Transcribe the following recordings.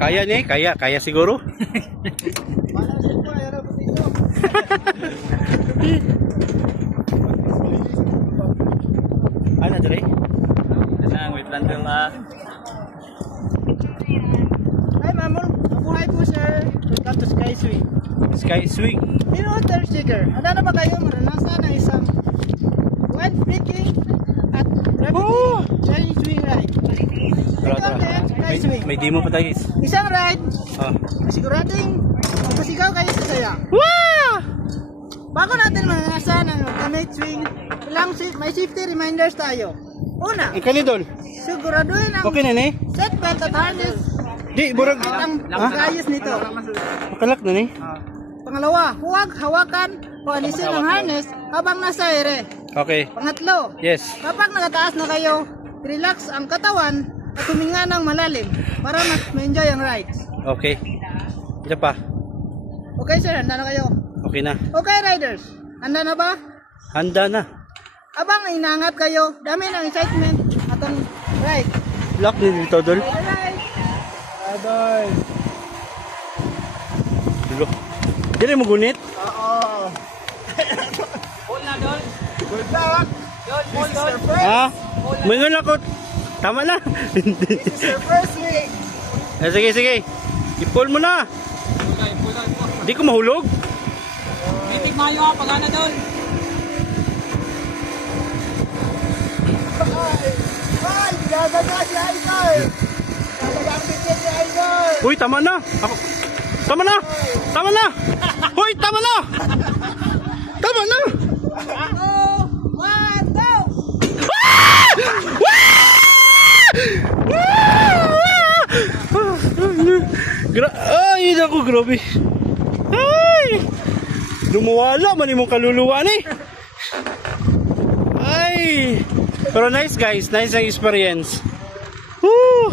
Kaya niya, kaya siguro. Ano, Dre? Nang wait lang din ha. Hi, Mamul. Mabuhay po, sir. Welcome to Sky Swing. Sky Swing. You know what, Third Sticker? Handa na ba kayo maranasan ng isang wide breaking at rapid giant swing ride? Tara, Ito ang tara. Sky Swing. May demo pa tayo, guys. Isang ride, Ah. sigurading magpasigaw kayo sa saya. Wow! Bago natin maranasan ang ultimate swing, may safety reminders tayo. Una, Ang kanidol. siguraduhin ang Okay na, ne? seatbelt at harness Di, burag. at ang Ha? gayos nito. Makalak na, ne? Pangalawa, huwag hawakan o alisin ang harness habang nasa ere. Okay. Pangatlo, Yes. kapag nakataas na kayo, relax ang katawan at huminga ng malalim para mas ma-enjoy ang ride. Okay. Ito pa. Okay sir, handa na kayo? Okay na. Okay riders, handa na ba? Handa na. Abang inangat kayo, dami ng excitement at ang ride. Lock din dito, Dol. Ride! Adoy. Dulo. Dili mo gunit? Oo. Hold na dol. Good luck! This is your first, Ha? Mingon ako. Tama na. this is your first swing. Sige, sige. I-pull mo na. Pulay po. Hindi ko mahulog. Mitig mayo ha, pagana dol. Ay, ginagaga si Idol! Talagang bitin si Idol! Uy, tama na. Ako. Tama na. Tama na. Uy, tama na. Tama na. Ako! One, go! Ay, naku, grabe. Ay! Lumawala man imong kaluluwa ni. Ay! Pero nice guys, nice ang experience. Woo!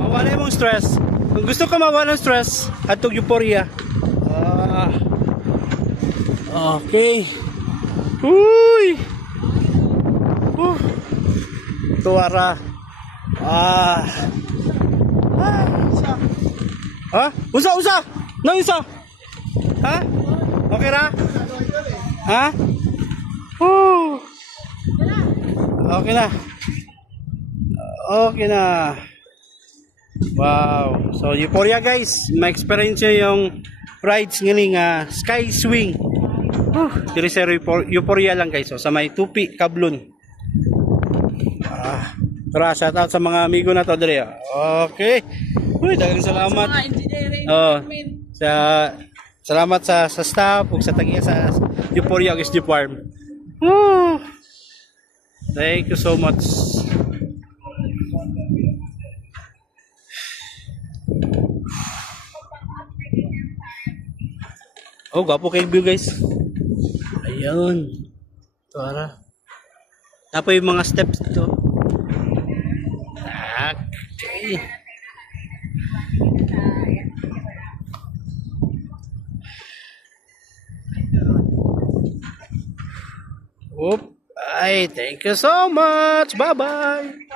Mawala imong stress. Kung gusto ka mawala ng stress, atog euphoria. Ah. Okay. Uy! Tuwara. Ah. Ha? Usa, usa! Nang isa! Ha? Okay ra? Ha? Woo! Okay na. Okay na. Wow. So, euphoria guys. Ma-experience nyo yung rides ngaling Sky Swing. Diri sa euphoria lang guys. So, sa may Tupi, Kablon. Tara, shout out sa mga amigo na to diri. Okay. Uy, daghang salamat. Oh, salamat sa staff ug sa tagiya sa Euphoria ug SG Farm. Woo! Thank you so much. Oh, gwapo kay view guys. Ayun. Tara. Tapos yung mga steps dito. Okay. Oop. Ay, thank you so much. Bye-bye.